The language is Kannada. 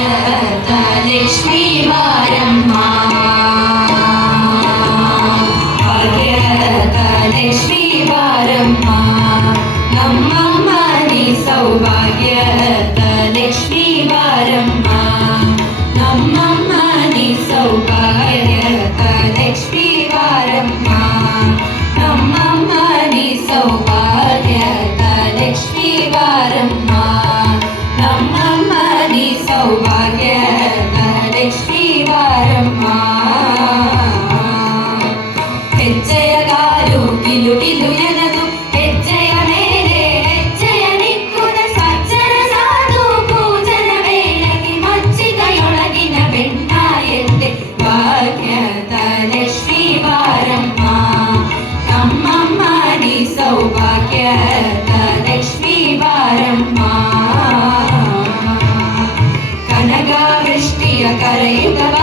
ಭಾಗ್ಯದ ಲಕ್ಷ್ಮೀ ಬಾರಮ್ಮ ಭಾಗ್ಯದ ಲಕ್ಷ್ಮೀ ಬಾರಮ್ಮ ನಮ್ಮಮ್ಮ ನೀ ಸೌಭಾಗ್ಯದ ಲಕ್ಷ್ಮೀ ಬಾರಮ್ಮ ನಮ್ಮಮ್ಮ ನೀ ಸೌಭಾಗ್ಯದ ಲಕ್ಷ್ಮೀ ಬಾರಮ್ಮ ನಮ್ಮಮ್ಮ ನೀ ಸೌಭಾಗ್ಯದ ಲಕ್ಷ್ಮೀ ಬಾರಮ್ಮ ನಮ್ಮಮ್ಮ ನೀ ಸೌಭಾಗ್ಯದ ಲಕ್ಷ್ಮೀ ಬಾರಮ್ಮ ಹೆಜ್ಜೆಯ ಗಾಲು ಕಿಲು ಕಿಲು ಎನದು ಹೆಜ್ಜೆಯ ಮೇಲೆ ಹೆಜ್ಜೆಯ ನಿಕ್ಕುದ ಸಜ್ಜನ ಸಾಧು ಪೂಜನ ವೇಳೆಗೆ ಮಜ್ಜಿಗೆಯೊಳಗಿನ ಬೆಣ್ಣ ಎದ್ದೆ ಭಾಗ್ಯದ ಲಕ್ಷ್ಮೀ ಬಾರಮ್ಮ ನಮ್ಮಮ್ಮ ನೀ ಸೌಭಾಗ್ಯದ ಲಕ್ಷ್ಮೀ ಬಾರಮ್ಮ ಕನಗ ವೃಷ್ಟಿಯ ಕರೆಯುಗವ